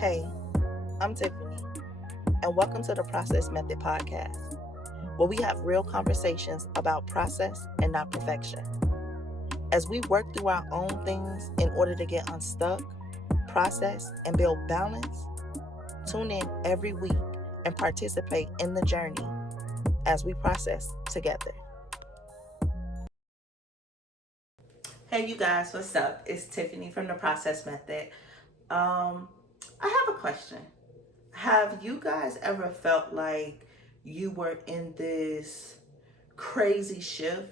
Hey, I'm Tiffany, and welcome to the Process Method Podcast, where we have real conversations about process and not perfection. As we work through our own things in order to get unstuck, process, and build balance, tune in every week and participate in the journey as we process together. Hey, you guys, what's up? It's Tiffany from the Process Method. I have a question. Have you guys ever felt like you were in this crazy shift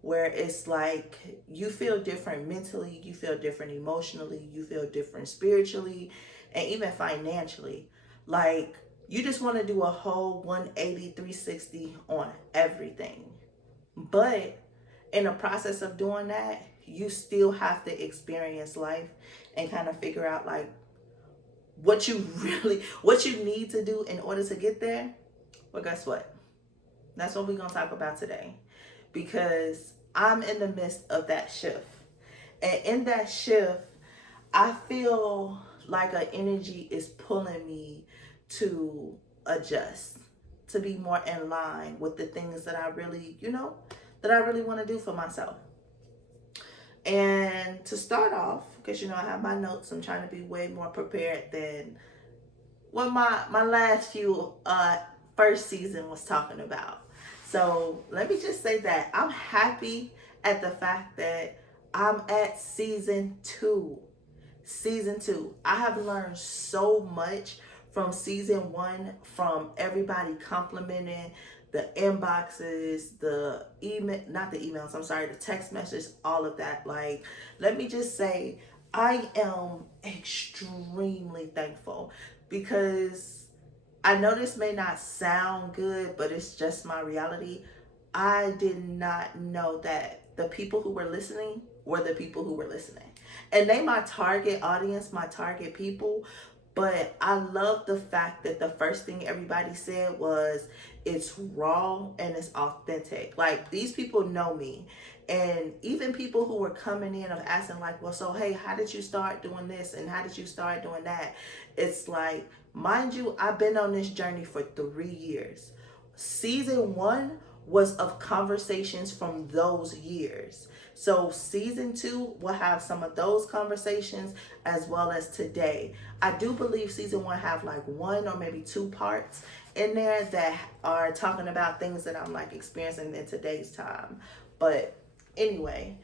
where it's like you feel different mentally, you feel different emotionally, you feel different spiritually, and even financially? Like you just want to do a whole 180, 360 on everything. But in the process of doing that, you still have to experience life and kind of figure out like what you need to do in order to get there. Well, guess what? That's what we're going to talk about today, because I'm in the midst of that shift. And in that shift, I feel like an energy is pulling me to adjust, to be more in line with the things that I really, that I really want to do for myself. And to start off, because I have my notes, I'm trying to be way more prepared than what my last few first season was talking about. So let me just say that I'm happy at the fact that I'm at season 2. Season 2. I have learned so much from season 1, from everybody complimenting the inboxes, the email, not the emails, I'm sorry, the text messages, all of that. Like, let me just say, I am extremely thankful, because I know this may not sound good, but it's just my reality. I did not know that the people who were listening were the people who were listening. And they my target audience, my target people. But I love the fact that the first thing everybody said was, it's raw and it's authentic. Like, these people know me. And even people who were coming in of asking like, well, so hey, how did you start doing this? And how did you start doing that? It's like, mind you, I've been on this journey for 3 years. Season 1 was of conversations from those years. So season 2 will have some of those conversations as well as today. I do believe season 1 have like 1 or maybe 2 parts in there that are talking about things that I'm like experiencing in today's time. But anyway,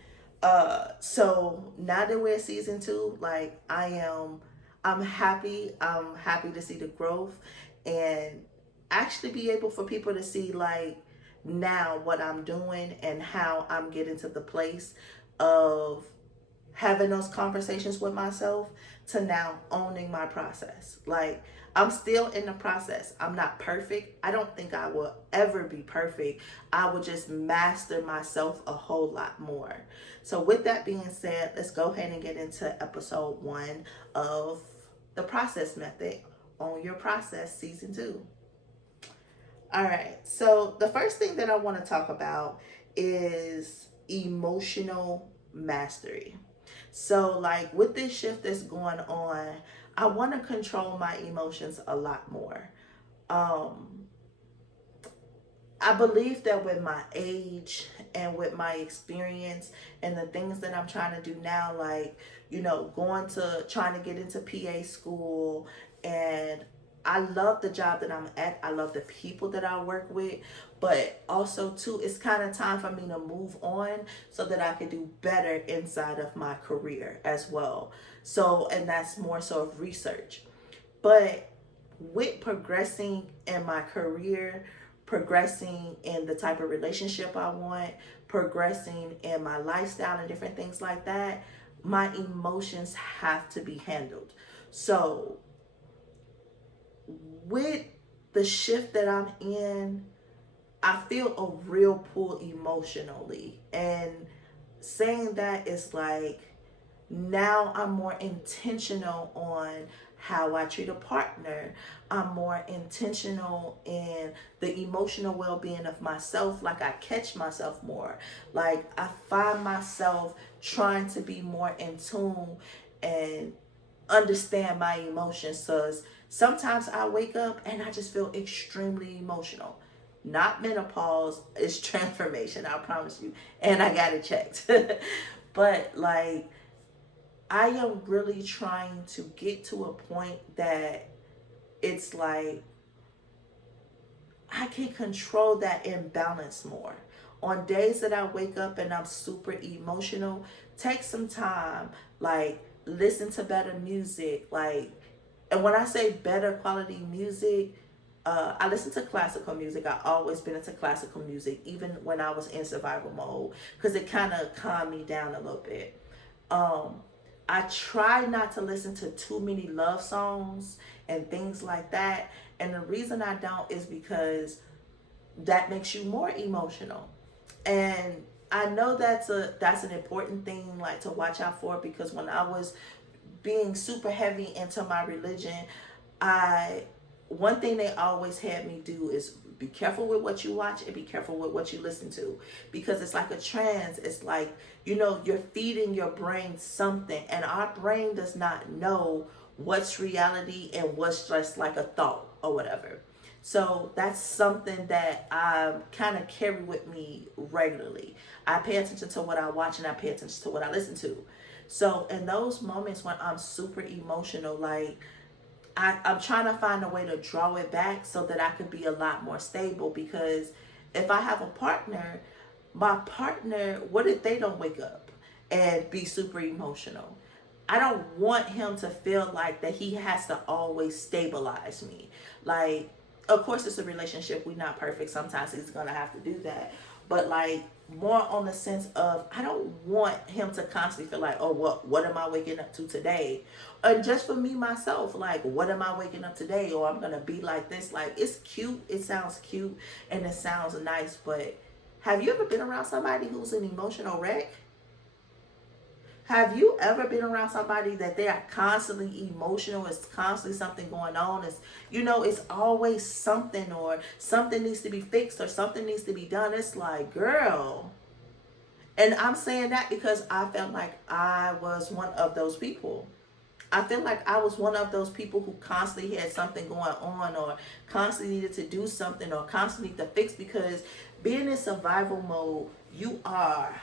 so now that we're season 2, like I'm happy. I'm happy to see the growth and actually be able for people to see like now what I'm doing and how I'm getting to the place of having those conversations with myself to now owning my process. Like, I'm still in the process. I'm not perfect. I don't think I will ever be perfect. I will just master myself a whole lot more. So with that being said, let's go ahead and get into episode 1 of the Process Method, Own Your Process, season 2. All right, so the first thing that I want to talk about is emotional mastery. So like with this shift that's going on, I want to control my emotions a lot more. I believe that with my age and with my experience and the things that I'm trying to do now, like, trying to get into PA school, and I love the job that I'm at. I love the people that I work with, but also too, it's kind of time for me to move on so that I can do better inside of my career as well. So, and that's more so of research. But with progressing in my career, progressing in the type of relationship I want, progressing in my lifestyle and different things like that, my emotions have to be handled. So with the shift that I'm in, I feel a real pull emotionally. And saying that is like, now I'm more intentional on how I treat a partner. I'm more intentional in the emotional well-being of myself. Like, I catch myself more. Like, I find myself trying to be more in tune and understand my emotions. So sometimes I wake up and I just feel extremely emotional. Not menopause, it's transformation, I promise you. And I got it checked. But like, I am really trying to get to a point that it's like I can control that imbalance more. On days that I wake up and I'm super emotional, take some time, like listen to better music, like, and when I say better quality music, I listen to classical music. I always been into classical music, even when I was in survival mode, because it kind of calmed me down a little bit. Um, I try not to listen to too many love songs and things like that. And the reason I don't is because that makes you more emotional. And I know that's an important thing, like, to watch out for, because when I was being super heavy into my religion, I one thing they always had me do is be careful with what you watch and be careful with what you listen to, because it's like a trance. It's like, you're feeding your brain something, and our brain does not know what's reality and what's just like a thought or whatever. So that's something that I kind of carry with me regularly. I pay attention to what I watch and I pay attention to what I listen to. So in those moments when I'm super emotional, like, I'm trying to find a way to draw it back so that I could be a lot more stable. Because if I have a partner, my partner, what if they don't wake up and be super emotional? I don't want him to feel like that he has to always stabilize me. Like, of course, it's a relationship. We're not perfect. Sometimes he's going to have to do that. But like, more on the sense of, I don't want him to constantly feel like, oh, what am I waking up to today? And just for me, myself, like, what am I waking up today? Or I'm going to be like this. Like, it's cute. It sounds cute and it sounds nice. But have you ever been around somebody who's an emotional wreck? Have you ever been around somebody that they are constantly emotional? It's constantly something going on. It's always something, or something needs to be fixed, or something needs to be done. It's like, girl. And I'm saying that because I felt like I was one of those people. I feel like I was one of those people who constantly had something going on, or constantly needed to do something, or constantly need to fix, because being in survival mode, you are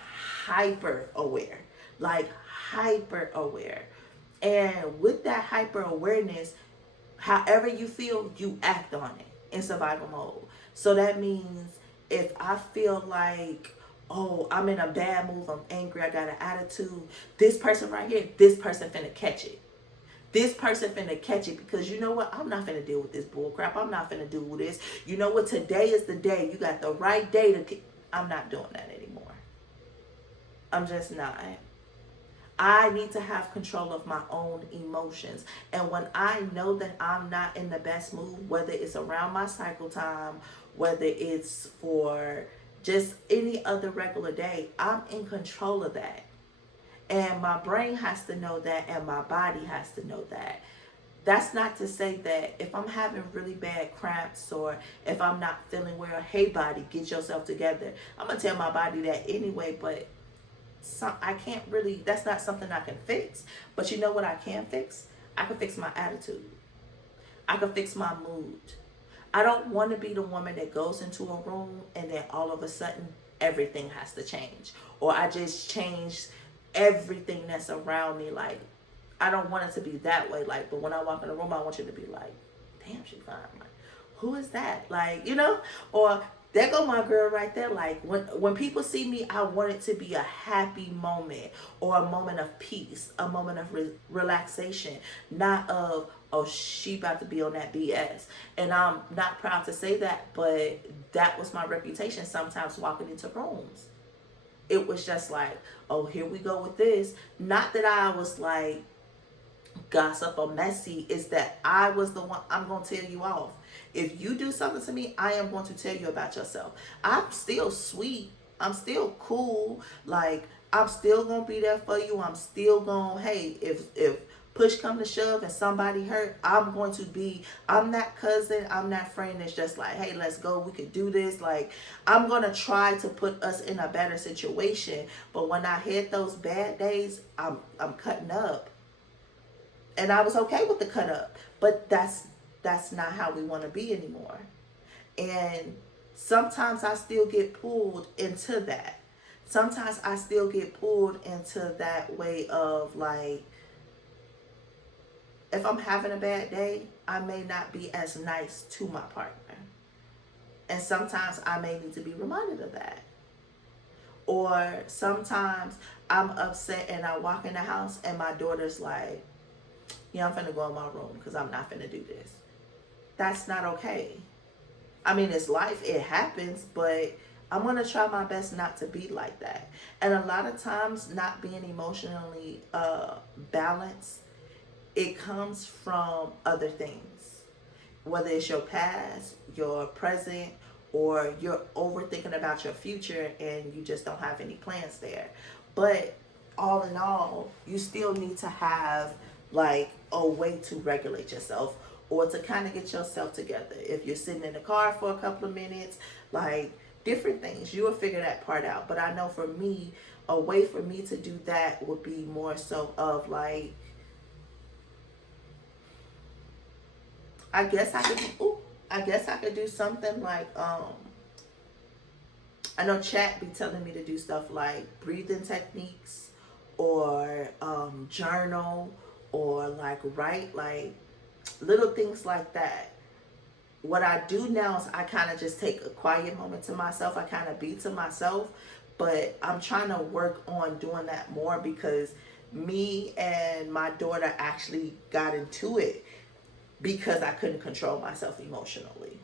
hyper aware. Like, hyper aware. And with that hyper awareness, however you feel, you act on it in survival mode. So that means if I feel like, oh, I'm in a bad mood, I'm angry, I got an attitude, this person right here, this person finna catch it. This person finna catch it, because you know what? I'm not finna deal with this bull crap. I'm not finna do this. You know what? Today is the day. You got the right day to. I'm not doing that anymore. I'm just not. I need to have control of my own emotions. And when I know that I'm not in the best mood, whether it's around my cycle time, whether it's for just any other regular day, I'm in control of that. And my brain has to know that, and my body has to know that. That's not to say that if I'm having really bad cramps, or if I'm not feeling well, hey body, get yourself together. I'm going to tell my body that anyway, but I can't really, that's not something I can fix. But you know what I can fix? I can fix my attitude. I can fix my mood. I don't want to be the woman that goes into a room and then all of a sudden everything has to change. Or I just change everything that's around me. Like, I don't want it to be that way. Like, but when I walk in a room, I want you to be like, damn, she fine. Like, who is that? Like, or there go my girl right there. Like, when people see me, I want it to be a happy moment, or a moment of peace, a moment of relaxation, not of, oh, she about to be on that BS. And I'm not proud to say that, but that was my reputation sometimes walking into rooms. It was just like, oh, here we go with this. Not that I was like gossip or messy, is that I was the one. I'm going to tell you off. If you do something to me, I am going to tell you about yourself. I'm still sweet. I'm still cool. Like, I'm still going to be there for you. I'm still going, hey, if push come to shove and somebody hurt, I'm that cousin, I'm that friend that's just like, hey, let's go, we could do this. Like, I'm going to try to put us in a better situation. But when I hit those bad days, I'm cutting up. And I was okay with the cut up, but that's not how we want to be anymore. And sometimes I still get pulled into that. Sometimes I still get pulled into that way of like, if I'm having a bad day, I may not be as nice to my partner. And sometimes I may need to be reminded of that. Or sometimes I'm upset and I walk in the house and my daughter's like, yeah, I'm finna go in my room because I'm not finna do this. That's not okay. I mean, it's life, it happens, but I'm gonna try my best not to be like that. And a lot of times, not being emotionally balanced, it comes from other things. Whether it's your past, your present, or you're overthinking about your future and you just don't have any plans there. But all in all, you still need to have like a way to regulate yourself or to kind of get yourself together. If you're sitting in the car for a couple of minutes, like different things, you will figure that part out. But I know for me, a way for me to do that would be more so of like, I guess I could do something like I know chat be telling me to do stuff like breathing techniques or journal or like write, like little things like that. What I do now is I kind of just take a quiet moment to myself. I kind of be to myself, but I'm trying to work on doing that more because me and my daughter actually got into it because I couldn't control myself emotionally.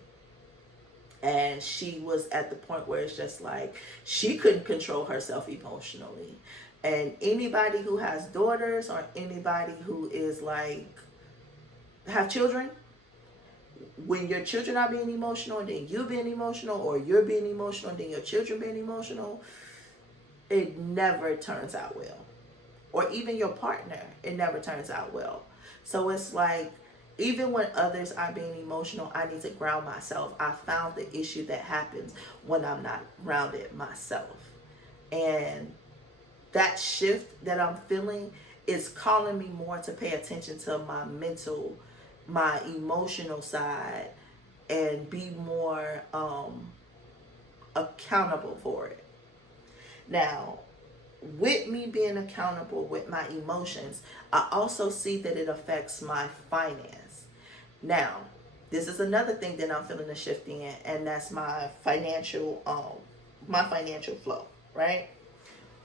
And she was at the point where it's just like she couldn't control herself emotionally. And anybody who has daughters or anybody who is like have children, when your children are being emotional and then you being emotional, or you're being emotional and then your children being emotional, it never turns out well. Or even your partner, it never turns out well. So it's like, even when others are being emotional, I need to ground myself. I found the issue that happens when I'm not grounded myself. And that shift that I'm feeling is calling me more to pay attention to my mental, my emotional side, and be more accountable for it. Now, with me being accountable with my emotions, I also see that it affects my finance. Now, this is another thing that I'm feeling a shift in, and that's my financial flow, right?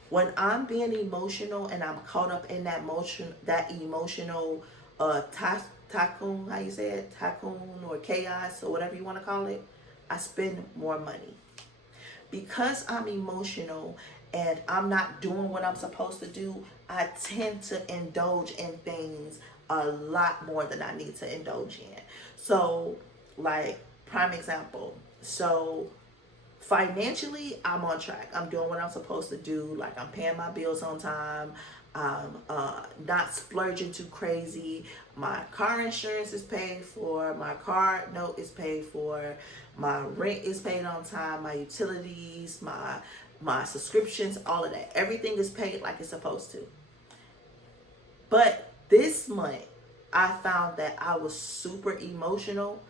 When I'm being emotional and I'm caught up in that emotional tycoon, how you say it, tycoon or chaos or whatever you want to call it, I spend more money. Because I'm emotional and I'm not doing what I'm supposed to do, I tend to indulge in things a lot more than I need to indulge in. So, like, prime example. So, financially, I'm on track. I'm doing what I'm supposed to do. Like, I'm paying my bills on time. I'm not splurging too crazy. My car insurance is paid for. My car note is paid for. My rent is paid on time. My utilities, my subscriptions, all of that. Everything is paid like it's supposed to. But this month, I found that I was super emotional.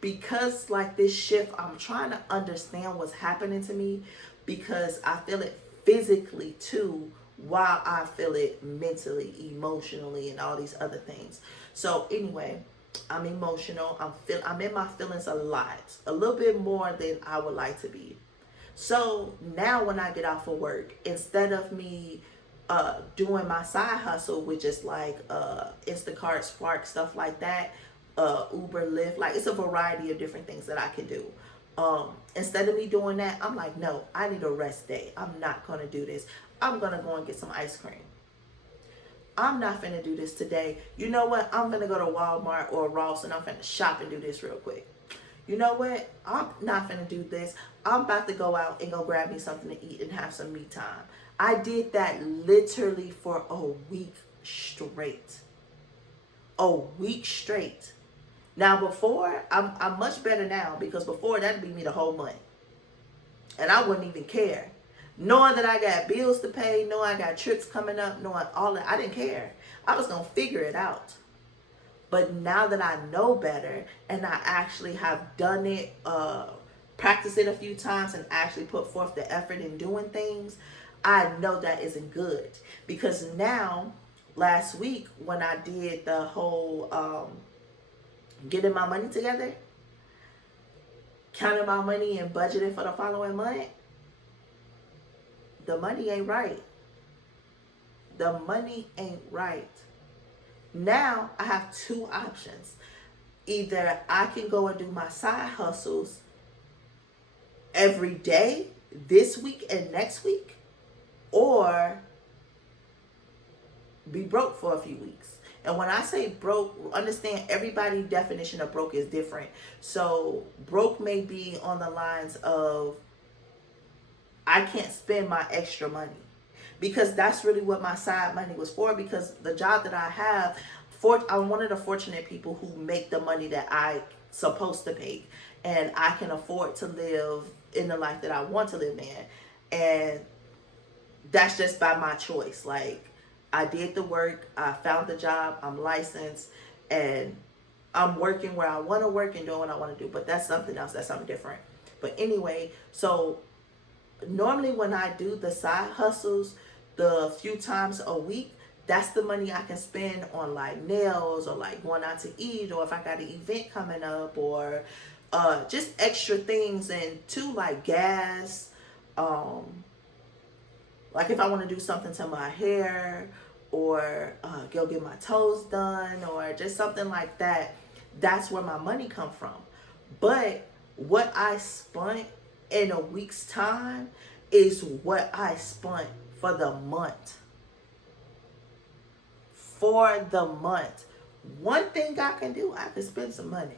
Because like this shift, I'm trying to understand what's happening to me because I feel it physically too while I feel it mentally, emotionally, and all these other things. So anyway, I'm emotional. I'm in my feelings a lot, a little bit more than I would like to be. So now when I get off of work, instead of me doing my side hustle, which is like Instacart, Spark, stuff like that, Uber, Lyft, like it's a variety of different things that I can do. Instead of me doing that, I'm like, no, I need a rest day. I'm not gonna do this. I'm gonna go and get some ice cream. I'm not finna do this today. You know what? I'm gonna go to Walmart or Ross and I'm finna shop and do this real quick. You know what? I'm not finna do this. I'm about to go out and go grab me something to eat and have some me time. I did that literally for a week straight. A week straight. Now before, I'm much better now because before that'd be me the whole month. And I wouldn't even care. knowing that I got bills to pay, knowing I got trips coming up, knowing all that. I didn't care. I was going to figure it out. But now that I know better and I actually have done it, practiced it a few times and actually put forth the effort in doing things, I know that isn't good. Because now, last week when I did the whole getting my money together, counting my money and budgeting for the following month, the money ain't right. The money ain't right. Now I have two options. Either I can go and do my side hustles every day, this week and next week, or be broke for a few weeks. And when I say broke, understand everybody's definition of broke is different. So broke may be on the lines of I can't spend my extra money. Because that's really what my side money was for. Because the job that I have, I'm one of the fortunate people who make the money that I supposed to make. And I can afford to live in the life that I want to live in. And that's just by my choice. Like, I did the work, I found the job, I'm licensed, and I'm working where I want to work and doing what I want to do. But that's something else, that's something different. But anyway, so normally when I do the side hustles, the few times a week, that's the money I can spend on like nails or like going out to eat, or if I got an event coming up, or just extra things, and too, like gas, like if I want to do something to my hair, or go get my toes done, or just something like that. That's where my money come from. But what I spent in a week's time is what I spent for the month. For the month. One thing I can do, I can spend some money.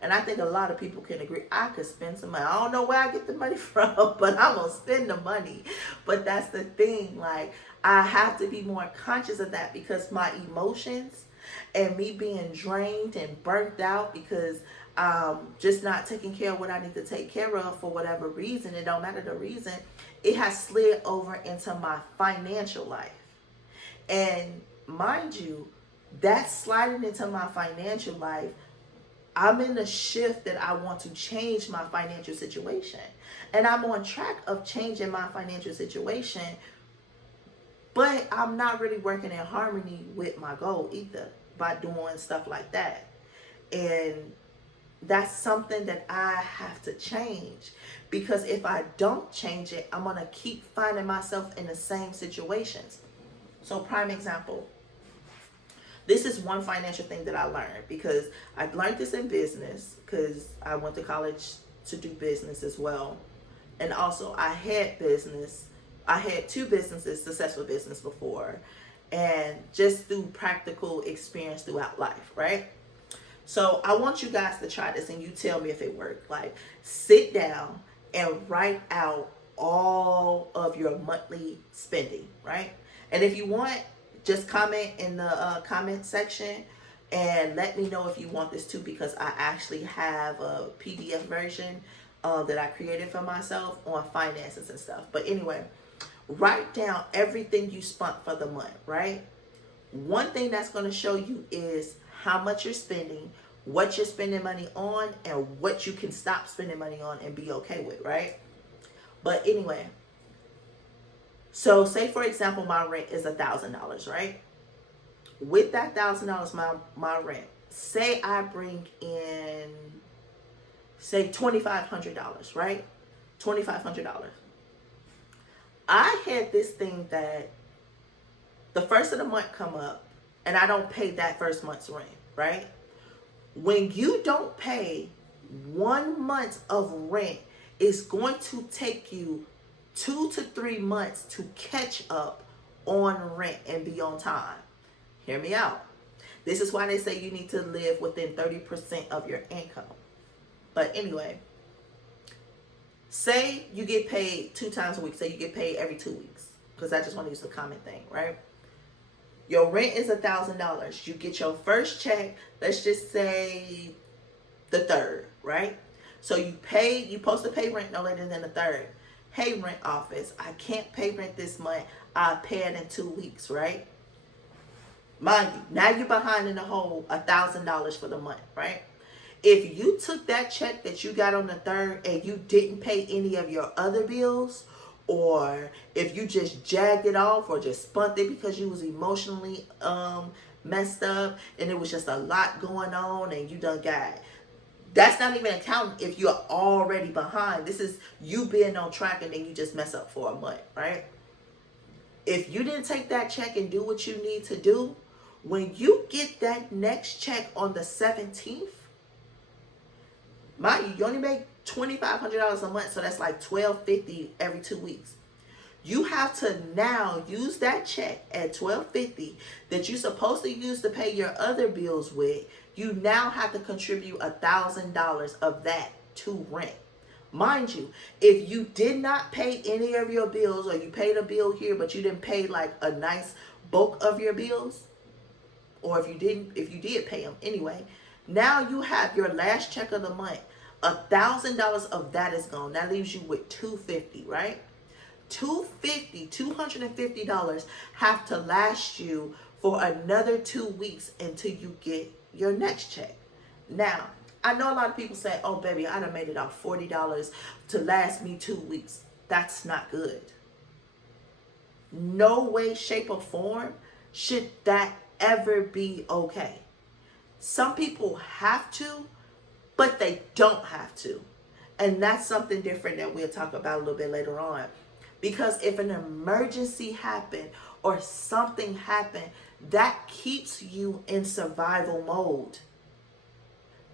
And I think a lot of people can agree, I could spend some money. I don't know where I get the money from, but I'm going to spend the money. But that's the thing. Like, I have to be more conscious of that, because my emotions and me being drained and burnt out because just not taking care of what I need to take care of for whatever reason, it don't matter the reason, it has slid over into my financial life. And mind you, that's sliding into my financial life. I'm in a shift that I want to change my financial situation. And I'm on track of changing my financial situation, but I'm not really working in harmony with my goal either by doing stuff like that. And that's something that I have to change, because if I don't change it, I'm going to keep finding myself in the same situations. So prime example, this is one financial thing that I learned, because I learned this in business because I went to college to do business as well. And also I had business. I had two businesses, successful business before, and just through practical experience throughout life, right? So I want you guys to try this and you tell me if it worked. Like, sit down and write out all of your monthly spending, right? And if you want, just comment in the comment section and let me know if you want this too, because I actually have a PDF version that I created for myself on finances and stuff. But anyway, write down everything you spent for the month, right? One thing that's going to show you is how much you're spending, what you're spending money on, and what you can stop spending money on and be okay with, right? But anyway, so say for example, my rent is $1,000, right? With that $1,000, my rent, say I bring in, say $2,500, right? $2,500. I had this thing that the first of the month come up and I don't pay that first month's rent, right? When you don't pay 1 month of rent, it's going to take you 2 to 3 months to catch up on rent and be on time. Hear me out. This is why they say you need to live within 30% of your income. But anyway, say you get paid 2 times a week. Say you get paid every 2 weeks, because I just want to use the common thing, right? Your rent is $1,000. You get your first check, let's just say the 3rd, right? So you're supposed to pay rent no later than the 3rd. hey, rent office, I can't pay rent this month. I'll pay it in 2 weeks, right? Mind you, now you're behind in the hole $1,000 for the month, right? If you took that check that you got on the 3rd and you didn't pay any of your other bills, or if you just jagged it off or just spunt it because you was emotionally messed up and it was just a lot going on and you done got, that's not even accounting if you're already behind. This is you being on track and then you just mess up for a month, right? If you didn't take that check and do what you need to do, when you get that next check on the 17th, mind you, you only make $2,500 a month, so that's like $1,250 every 2 weeks. You have to now use that check at $1,250 that you're supposed to use to pay your other bills with. You now have to contribute $1,000 of that to rent. Mind you, if you did not pay any of your bills, or you paid a bill here but you didn't pay like a nice bulk of your bills, or if you did pay them anyway, now you have your last check of the month. $1,000 of that is gone. That leaves you with $250, right? $250 have to last you for another 2 weeks until you get your next check. Now, I know a lot of people say, oh baby, I done made it off $40 to last me 2 weeks. That's not good. No way, shape, or form should that ever be okay. Some people have to, but they don't have to. And that's something different that we'll talk about a little bit later on. Because if an emergency happened or something happened, that keeps you in survival mode.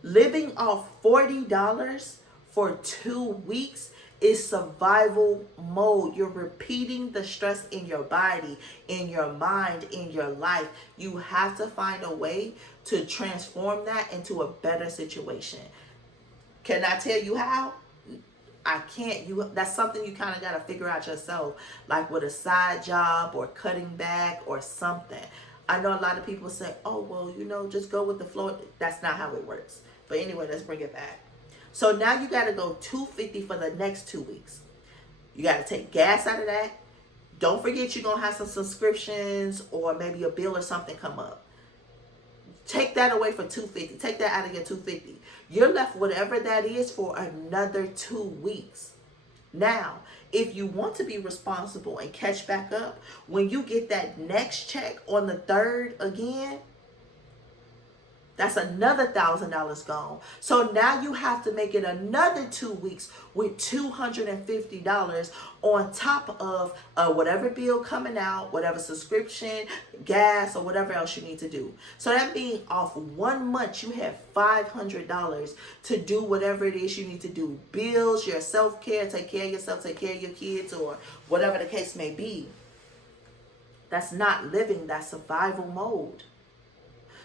Living off $40 for 2 weeks is survival mode. You're repeating the stress in your body, in your mind, in your life. You have to find a way to transform that into a better situation. Can I tell you how? I can't. That's something you kind of got to figure out yourself, like with a side job or cutting back or something. I know a lot of people say, oh, well, just go with the flow. That's not how it works. But anyway, let's bring it back. So now you got to go $250 for the next 2 weeks. You got to take gas out of that. Don't forget you're going to have some subscriptions or maybe a bill or something come up. Take that away for $250. Take that out of your $250. You're left whatever that is for another 2 weeks. Now, if you want to be responsible and catch back up, when you get that next check on the 3rd again, that's another $1,000 gone. So now you have to make it another 2 weeks with $250 on top of whatever bill coming out, whatever subscription, gas, or whatever else you need to do. So that means off 1 month, you have $500 to do whatever it is you need to do. Bills, your self-care, take care of yourself, take care of your kids, or whatever the case may be. That's not living, that's survival mode.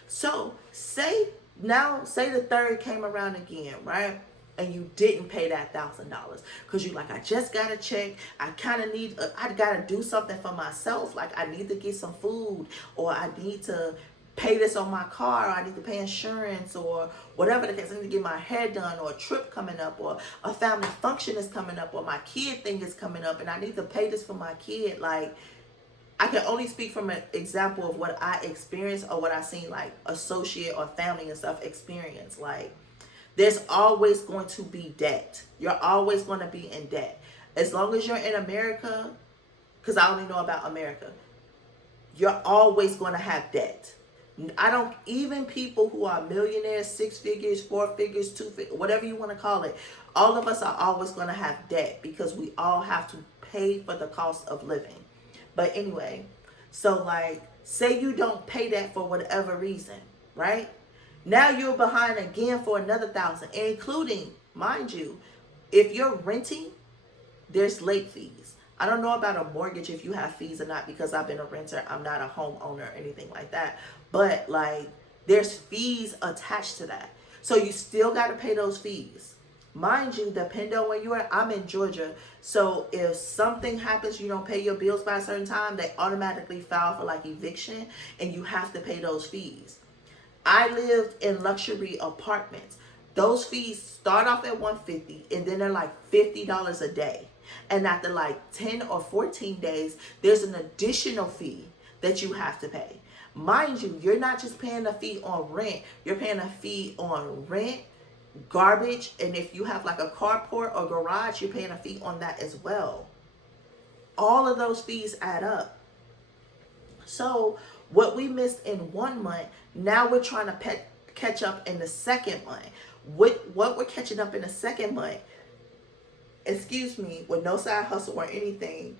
So say the 3rd came around again, right? And you didn't pay that $1,000 because you're like, I just got a check. I kind of need, I got to do something for myself. Like I need to get some food, or I need to pay this on my car, or I need to pay insurance, or whatever the case. I need to get my hair done, or a trip coming up, or a family function is coming up, or my kid thing is coming up, and I need to pay this for my kid. Like, I can only speak from an example of what I experienced or what I seen like associate or family and stuff experience. Like, there's always going to be debt. You're always going to be in debt. As long as you're in America, because I only know about America, you're always going to have debt. Even people who are millionaires, 6 figures, 4 figures, 2 figures, whatever you want to call it, all of us are always going to have debt because we all have to pay for the cost of living. But anyway, so like, say you don't pay that for whatever reason, right? Now you're behind again for another $1,000, including, mind you, if you're renting, there's late fees. I don't know about a mortgage if you have fees or not, because I've been a renter. I'm not a homeowner or anything like that. But like, there's fees attached to that. So you still got to pay those fees. Mind you, depending on where you are, I'm in Georgia. So if something happens, you don't pay your bills by a certain time, they automatically file for like eviction and you have to pay those fees. I lived in luxury apartments. Those fees start off at $150 and then they're like $50 a day. And after like 10 or 14 days, there's an additional fee that you have to pay. Mind you, you're not just paying a fee on rent, you're paying a fee on rent, garbage, and if you have like a carport or garage, you're paying a fee on that as well. All of those fees add up. So what we missed in 1 month, now we're trying to catch up in the second month. What we're catching up in the second month, with no side hustle or anything,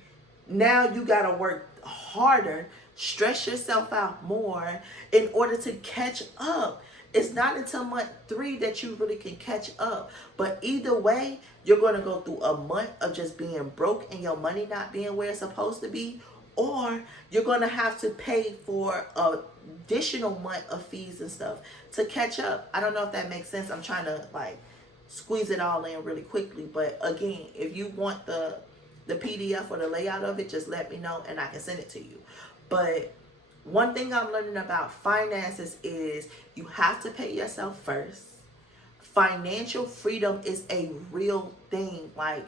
now you got to work harder, stress yourself out more in order to catch up. It's not until month 3 that you really can catch up. But either way, you're going to go through a month of just being broke and your money not being where it's supposed to be. Or you're going to have to pay for an additional month of fees and stuff to catch up. I don't know if that makes sense. I'm trying to like squeeze it all in really quickly. But again, if you want the PDF or the layout of it, just let me know and I can send it to you. But one thing I'm learning about finances is you have to pay yourself first. Financial freedom is a real thing. Like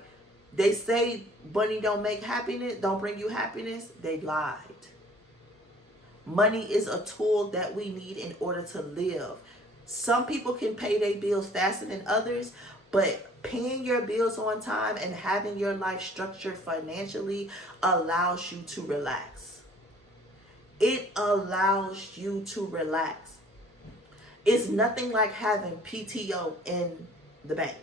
they say money don't bring you happiness. They lied. Money is a tool that we need in order to live. Some people can pay their bills faster than others, but paying your bills on time and having your life structured financially allows you to relax. It allows you to relax. It's nothing like having PTO in the bank.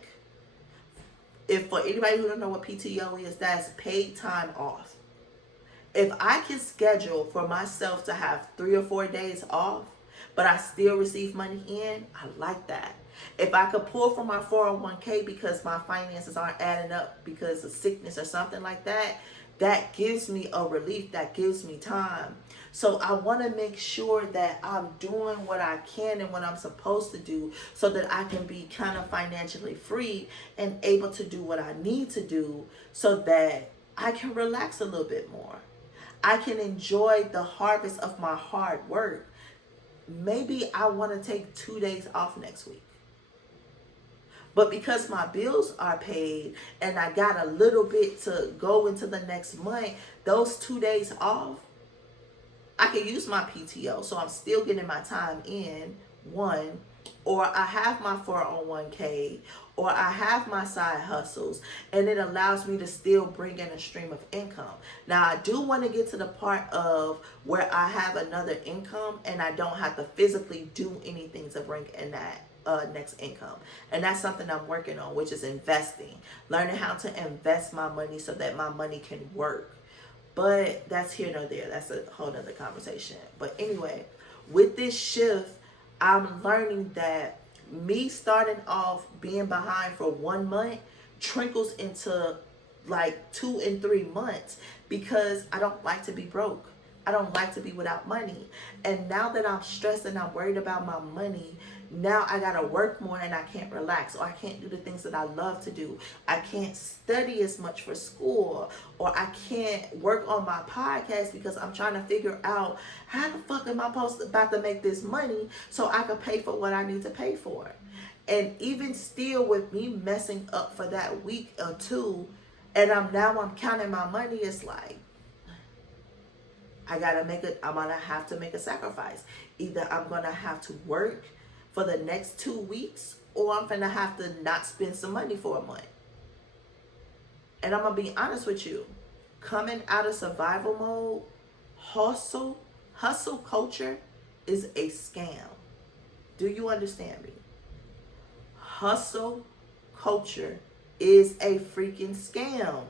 If for anybody who don't know what PTO is, that's paid time off. If I can schedule for myself to have 3 or 4 days off, but I still receive money in, I like that. If I could pull from my 401k because my finances aren't adding up because of sickness or something like that, that gives me a relief, that gives me time. So I want to make sure that I'm doing what I can and what I'm supposed to do so that I can be kind of financially free and able to do what I need to do so that I can relax a little bit more. I can enjoy the harvest of my hard work. Maybe I want to take 2 days off next week. But because my bills are paid and I got a little bit to go into the next month, those 2 days off, I can use my PTO. So I'm still getting my time in, one, or I have my 401k, or I have my side hustles, and it allows me to still bring in a stream of income. Now, I do want to get to the part of where I have another income and I don't have to physically do anything to bring in that next income. And that's something I'm working on, which is investing. Learning how to invest my money so that my money can work. But that's here nor there. That's a whole nother conversation. But anyway, with this shift, I'm learning that me starting off being behind for 1 month trickles into like 2 and 3 months because I don't like to be broke. I don't like to be without money. And now that I'm stressed and I'm worried about my money, now I gotta work more and I can't relax, or I can't do the things that I love to do. I can't study as much for school, or I can't work on my podcast because I'm trying to figure out how the fuck am I about to make this money so I can pay for what I need to pay for. And even still with me messing up for that week or two, and I'm counting my money, it's like I'm gonna have to make a sacrifice. Either I'm gonna have to work for the next 2 weeks, or I'm gonna have to not spend some money for a month. And I'm gonna be honest with you, coming out of survival mode, hustle culture is a scam. Do you understand me? Hustle culture is a freaking scam.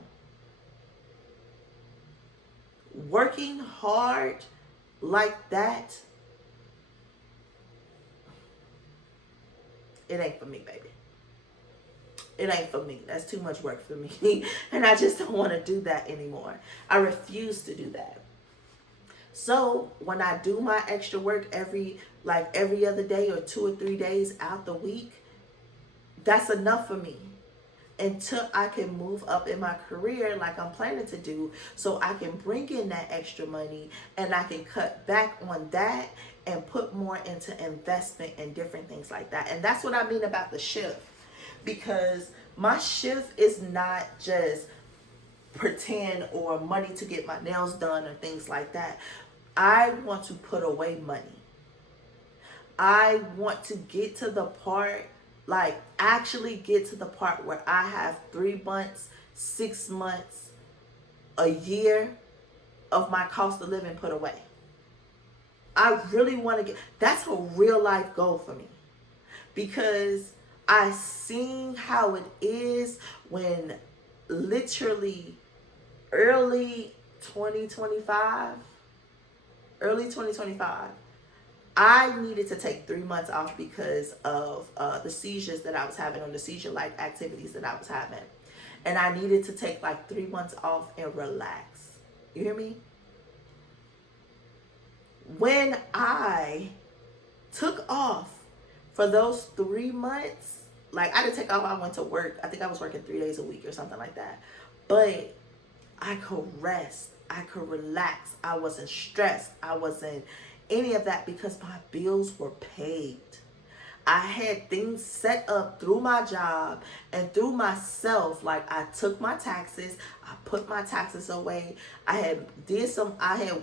Working hard like that, it ain't for me, baby. It ain't for me. That's too much work for me. And I just don't want to do that anymore. I refuse to do that. So when I do my extra work every other day or 2 or 3 days out the week, that's enough for me until I can move up in my career like I'm planning to do, so I can bring in that extra money and I can cut back on that and put more into investment and different things like that. And that's what I mean about the shift, because my shift is not just pretend, or money to get my nails done or things like that. I want to put away money. I want to get to the part, like actually get to the part where I have 3 months, 6 months, a year of my cost of living put away. I really want to get, that's a real life goal for me, because I seen how it is when literally early 2025, I needed to take 3 months off because of the seizures that I was having, or the seizure-like activities that I was having. And I needed to take like 3 months off and relax. You hear me? When I took off for those 3 months, like I didn't take off, I went to work. I think I was working 3 days a week or something like that. But I could rest. I could relax. I wasn't stressed. I wasn't any of that because my bills were paid. I had things set up through my job and through myself. Like I took my taxes, I put my taxes away. I had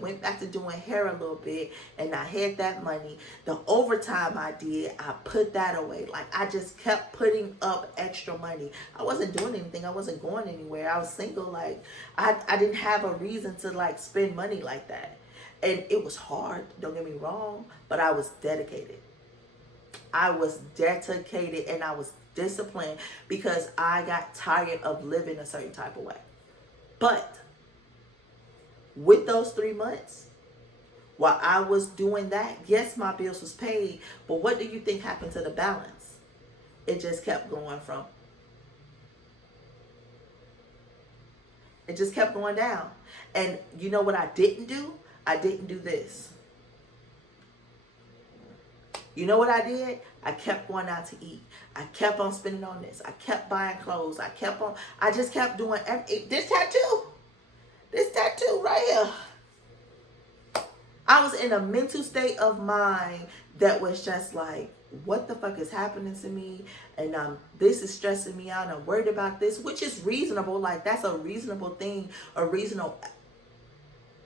went back to doing hair a little bit, and I had that money. The overtime I did, I put that away. Like I just kept putting up extra money. I wasn't doing anything. I wasn't going anywhere. I was single. Like I didn't have a reason to like spend money like that. And it was hard, don't get me wrong, but I was dedicated. I was dedicated and I was disciplined because I got tired of living a certain type of way. But with those 3 months, while I was doing that, yes, my bills was paid, but what do you think happened to the balance? It just kept going it just kept going down. And you know what I didn't do? I didn't do this. You know what I did? I kept going out to eat. I kept on spending on this. I kept buying clothes. I just kept doing this tattoo right here. I was in a mental state of mind that was just like, what the fuck is happening to me? And this is stressing me out. I'm worried about this, which is reasonable. Like that's a reasonable thing, a reasonable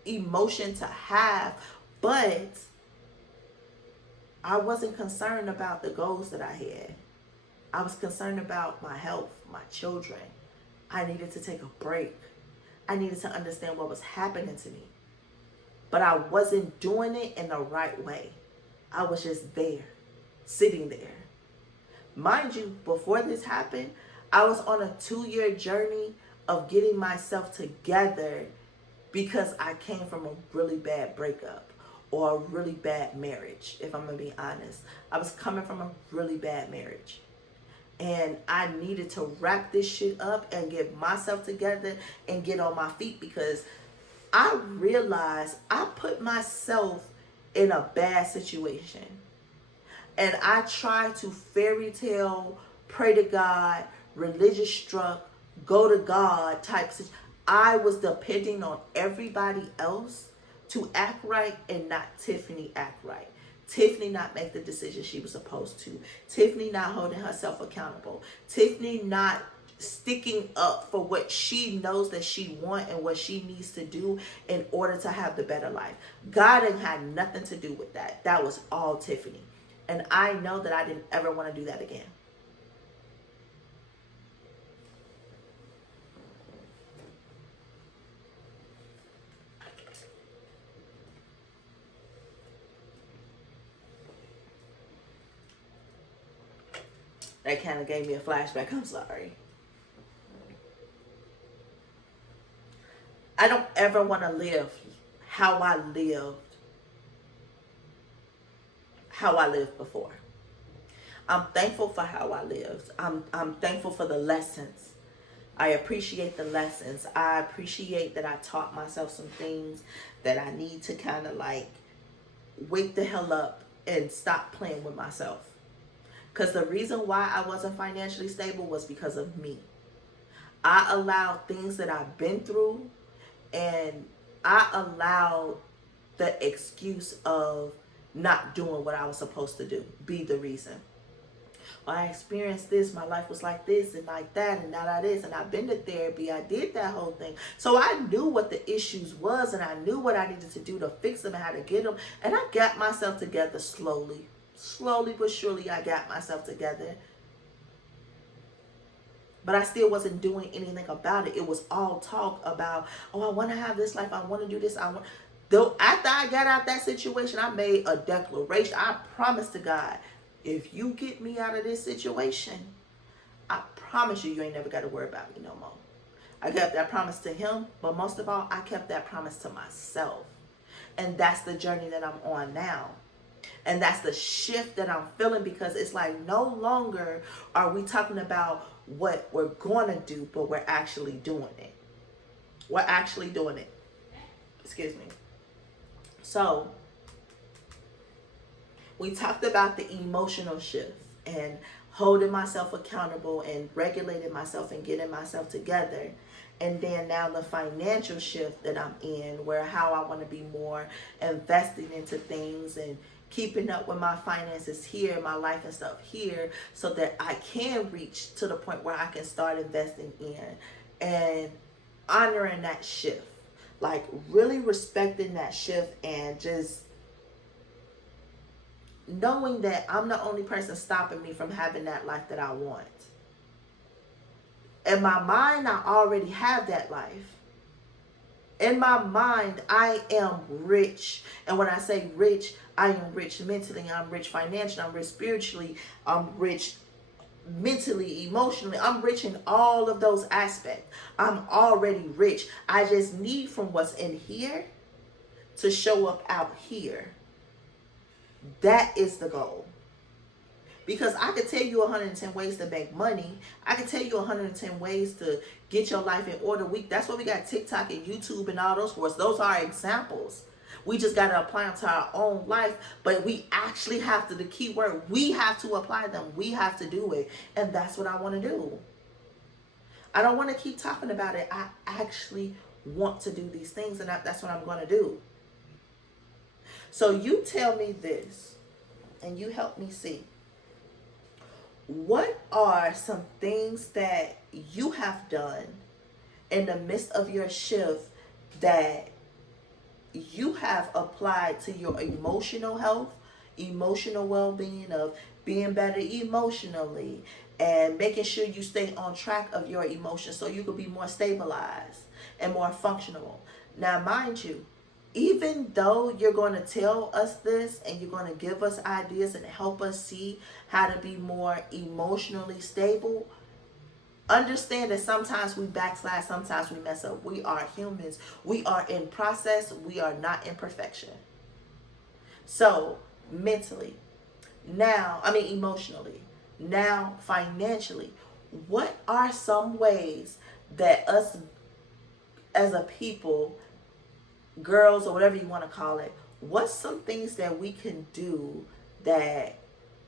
emotion to have. But I wasn't concerned about the goals that I had. I was concerned about my health, my children. I needed to take a break. I needed to understand what was happening to me. But I wasn't doing it in the right way. I was just there, sitting there. Mind you, before this happened, I was on a 2-year journey of getting myself together because I came from a really bad breakup. Or a really bad marriage, if I'm going to be honest. I was coming from a really bad marriage. And I needed to wrap this shit up and get myself together and get on my feet, because I realized I put myself in a bad situation. And I tried to fairy tale, pray to God, religious struck, go to God type situation. I was depending on everybody else to act right and not Tiffany act right. Tiffany not make the decision she was supposed to. Tiffany not holding herself accountable. Tiffany not sticking up for what she knows that she wants and what she needs to do in order to have the better life. God ain't had nothing to do with that. That was all Tiffany. And I know that I didn't ever want to do that again. That kind of gave me a flashback. I'm sorry. I don't ever want to live how I lived before. I'm thankful for how I lived. I'm thankful for the lessons. I appreciate the lessons. I appreciate that I taught myself some things that I need to kind of like wake the hell up and stop playing with myself. Because the reason why I wasn't financially stable was because of me. I allowed things that I've been through, and I allowed the excuse of not doing what I was supposed to do be the reason. Well, I experienced this, my life was like this and like that and not this, and I've been to therapy, I did that whole thing. So I knew what the issues was, and I knew what I needed to do to fix them and how to get them. And I got myself together slowly. Slowly but surely I got myself together. But I still wasn't doing anything about it. It was all talk about, oh, I want to have this life, I want to do this, I want. Though after I got out that situation, I made a declaration. I promised to God, if you get me out of this situation, I promise you, you ain't never got to worry about me no more. I kept that promise to him, but most of all, I kept that promise to myself. And that's the journey that I'm on now. And that's the shift that I'm feeling, because it's like no longer are we talking about what we're going to do, but we're actually doing it. We're actually doing it. Excuse me. So we talked about the emotional shift and holding myself accountable and regulating myself and getting myself together. And then now the financial shift that I'm in, where how I want to be more invested into things and keeping up with my finances here, my life and stuff here, so that I can reach to the point where I can start investing in and honoring that shift. Like really respecting that shift and just knowing that I'm the only person stopping me from having that life that I want. In my mind, I already have that life. In my mind, I am rich. And when I say rich, I am rich mentally, I'm rich financially, I'm rich spiritually, I'm rich mentally, emotionally. I'm rich in all of those aspects. I'm already rich. I just need from what's in here to show up out here. That is the goal. Because I could tell you 110 ways to make money. I could tell you 110 ways to get your life in order. That's why we got TikTok and YouTube and all those for us. Those are examples. We just got to apply them to our own life. But we actually have to, the key word, we have to apply them. We have to do it. And that's what I want to do. I don't want to keep talking about it. I actually want to do these things, and that's what I'm going to do. So you tell me this, and you help me see. What are some things that you have done in the midst of your shift that you have applied to your emotional health, emotional well-being, of being better emotionally, and making sure you stay on track of your emotions so you can be more stabilized and more functional? Now, mind you, even though you're going to tell us this and you're going to give us ideas and help us see how to be more emotionally stable, understand that sometimes we backslide, sometimes we mess up. We are humans. We are in process. We are not in perfection. So mentally, emotionally, now financially, what are some ways that us as a people, girls or whatever you want to call it, what's some things that we can do that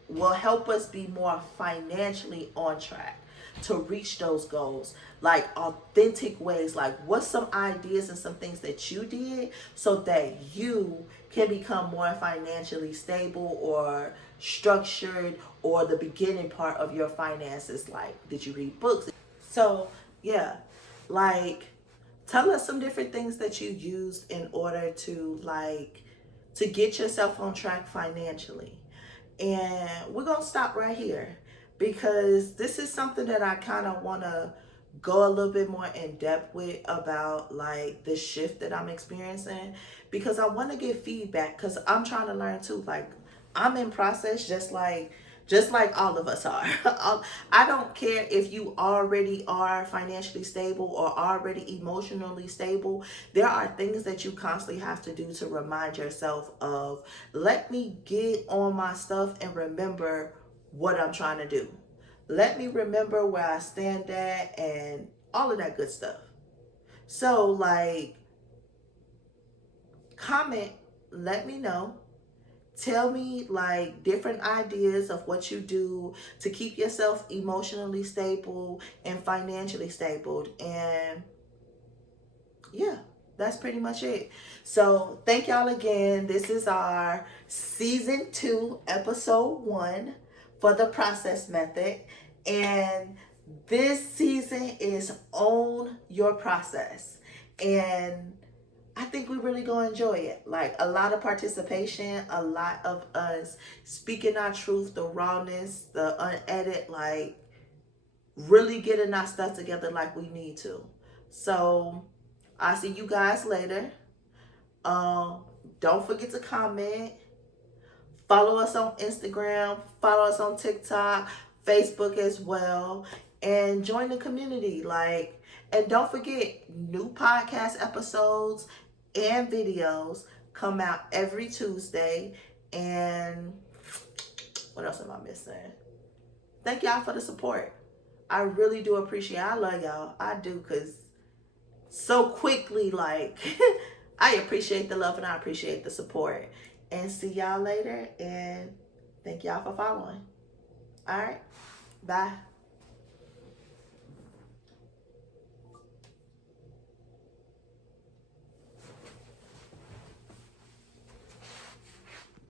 will help us be more financially on track to reach those goals? Like authentic ways, like what's some ideas and some things that you did so that you can become more financially stable or structured, or the beginning part of your finances? Like, did you read books? So yeah, like tell us some different things that you used in order to get yourself on track financially. And we're going to stop right here, because this is something that I kind of want to go a little bit more in depth with about like the shift that I'm experiencing, because I want to get feedback, because I'm trying to learn too. Like, I'm in process just like all of us are. I don't care if you already are financially stable or already emotionally stable. There are things that you constantly have to do to remind yourself of, let me get on my stuff and remember what I'm trying to do. Let me remember where I stand at and all of that good stuff. So like, comment, let me know. Tell me like different ideas of what you do to keep yourself emotionally stable and financially stable. And yeah, that's pretty much it. So thank y'all again. This is our season 2, episode 1 for the process method. And this season is Own Your Process. And I think we really gonna enjoy it. Like a lot of participation, a lot of us speaking our truth, the rawness, the unedited, like really getting our stuff together like we need to. So I'll see you guys later. Don't forget to comment. Follow us on Instagram. Follow us on TikTok, Facebook as well, and join the community. And don't forget, new podcast episodes and videos come out every Tuesday. And what else am I missing? Thank y'all for the support. I really do appreciate it. I love y'all. I do, because so quickly, I appreciate the love and I appreciate the support. And see y'all later. And thank y'all for following. All right. Bye.